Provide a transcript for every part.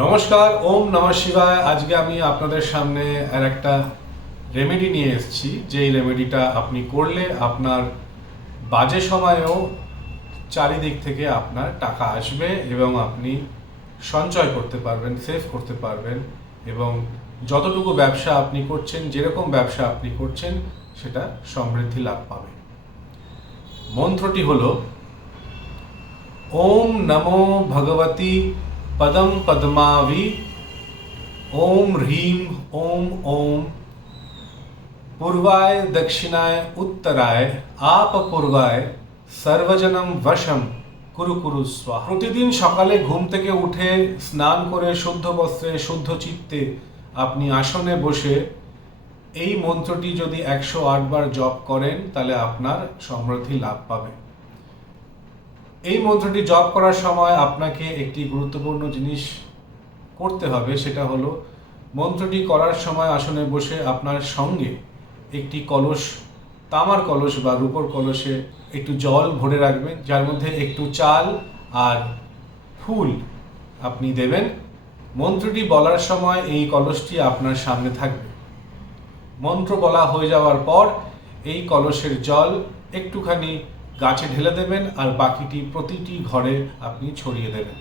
নমস্কার, ওম নমঃ শিবায়। আজকে আমি আপনাদের সামনে আর একটা রেমেডি নিয়ে এসেছি। যেই রেমেডিটা আপনি করলে আপনার বাজে সময়েও চারিদিক থেকে আপনার টাকা আসবে এবং আপনি সঞ্চয় করতে পারবেন, সেভ করতে পারবেন এবং যতটুকু ব্যবসা আপনি করছেন, যেরকম ব্যবসা আপনি করছেন, সেটা সমৃদ্ধি লাভ পাবে। মন্ত্রটি হলো ওম নমো ভগবতী পদম পদ্মাবী ओम ह्रीम ओम ओम पूर्वाय दक्षिणाय उत्तराय आप पूर्वाय सर्वजनम वशम কুরু কুরু স্বাহা। প্রতিদিন সকালে ঘুম থেকে উঠে স্নান করে শুদ্ধ বস্ত্রে শুদ্ধ চিত্তে আপনি আসনে বসে এই মন্ত্রটি যদি 108 বার জপ করেন তাহলে আপনার সমৃদ্ধি লাভ পাবে। এই মন্ত্রটি জপ করার সময় আপনাকে একটি গুরুত্বপূর্ণ জিনিস করতে হবে, সেটা হলো মন্ত্রটি করার সময় আসনে বসে আপনার সঙ্গে একটি কলস, তামার কলস বা রূপোর কলসে একটু জল ভরে রাখবেন, যার মধ্যে একটু চাল আর ফুল আপনি দেবেন। মন্ত্রটি বলার সময় এই কলসটি আপনার সামনে থাকবে। মন্ত্র বলা হয়ে যাওয়ার পর এই কলসের জল একটুখানি গাছে ঢেলে দেবেন আর বাকিটি প্রতিটি ঘরে আপনি ছড়িয়ে দেবেন।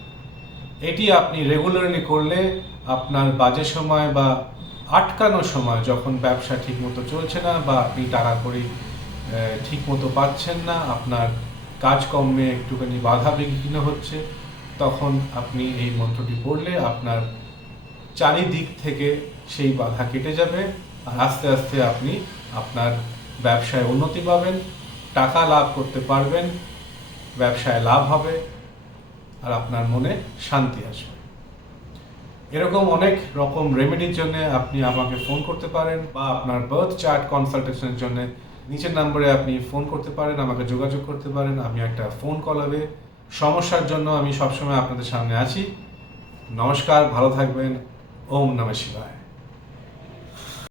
এটি আপনি রেগুলারলি করলে আপনার বাজে সময় বা আটকানোর সময়, যখন ব্যবসা ঠিকমতো চলছে না বা আপনি টাকা কড়ি ঠিকমতো পাচ্ছেন না, আপনার কাজকর্মে একটুখানি বাধা বিঘ্ন হচ্ছে, তখন আপনি এই মন্ত্রটি পড়লে আপনার চারিদিক থেকে সেই বাধা কেটে যাবে আর আস্তে আস্তে আপনি আপনার ব্যবসায় উন্নতি পাবেন, টাকা লাভ করতে পারবেন, ব্যবসায় লাভ হবে আর আপনার মনে শান্তি আসবে। এরকম অনেক রকম রেমেডির জন্য আপনি আমাকে ফোন করতে পারেন বা আপনার বার্থ চার্ট কনসালটেশনের জন্য নিচের নম্বরে আপনি ফোন করতে পারেন, আমাকে যোগাযোগ করতে পারেন। আমি একটা ফোন কল হবে। সমস্যার জন্য আমি সবসময় আপনাদের সামনে আছি। নমস্কার, ভালো থাকবেন। ওম নমঃ শিবায়।